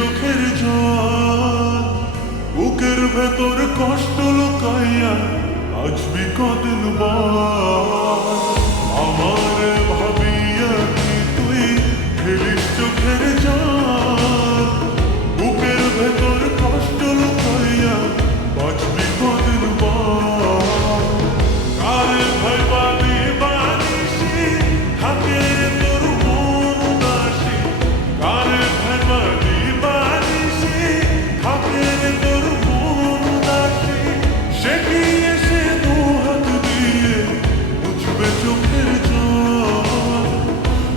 চোখের জল, বুকের ভেতর কষ্ট লুকাইয়া আসবি কদিন বল। আমার ভাবিয়া কি তুই ফেলিস চোখের জল, বুকের ভেতর কষ্ট লুকাইয়া বাঁচবি কদিন বল। কারে ভয় পাবি বানিসি থাকে রে তোর মন উদাসী, কারে ভয় পাবি বানিসি থাকে রে তোর মন উদাসী। সে কি এসে দু হাত দিয়ে মুছবে চোখের জল,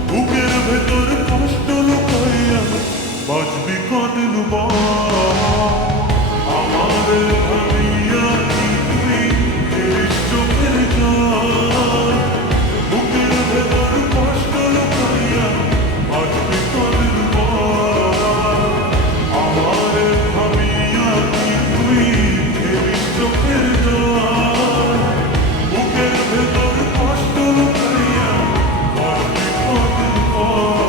বুকের ভেতর কষ্ট লুকাইয়া বাঁচবি কদিন বল। আমার ভাবিয়া কি তুই ফেলিস চোখের জল, বুকের ভেতর কষ্ট লুকাইয়া বাঁচবি কদিন বল। আমার ভাবিয়া কি তুই ফেলিস চোখের জল, বুকের ভেতর কষ্ট লুকাইয়া বাঁচবি কদিন বল।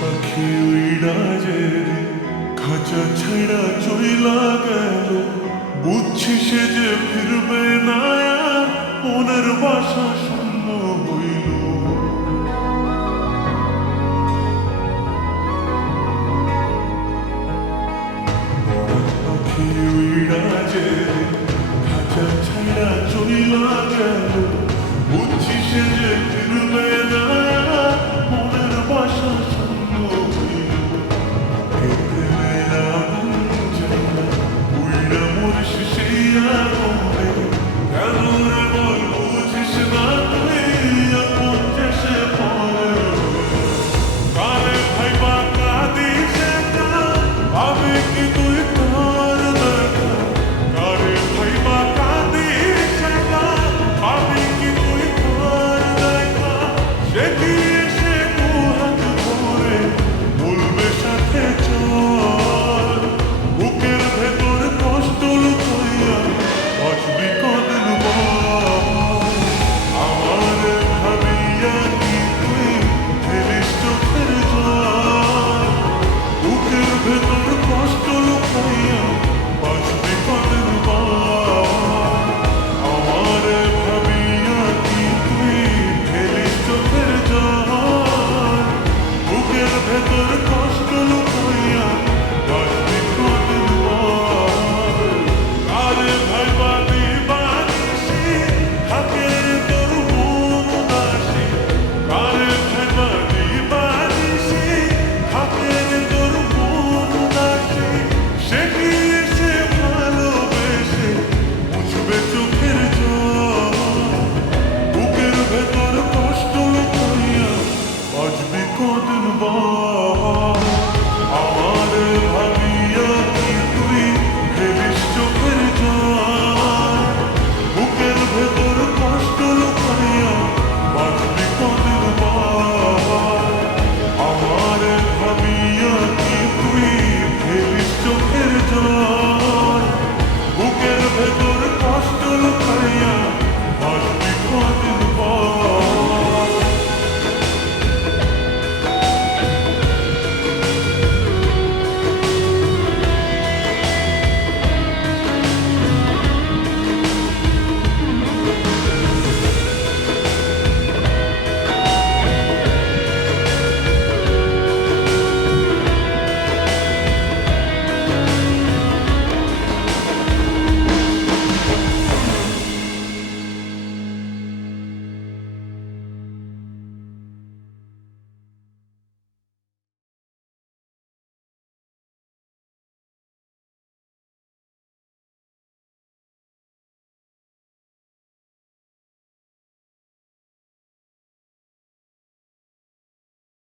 পাখি উইড়া যে খাঁচা ছেড়া চইলা গেল, বুঝছি সে যে ফিরবে না আর, মনের বাসা শূন্য হইল। পাখি উইড়া যে খাঁচা ছেড়া চইলা গেল, বুঝছি সে যে ফিরবে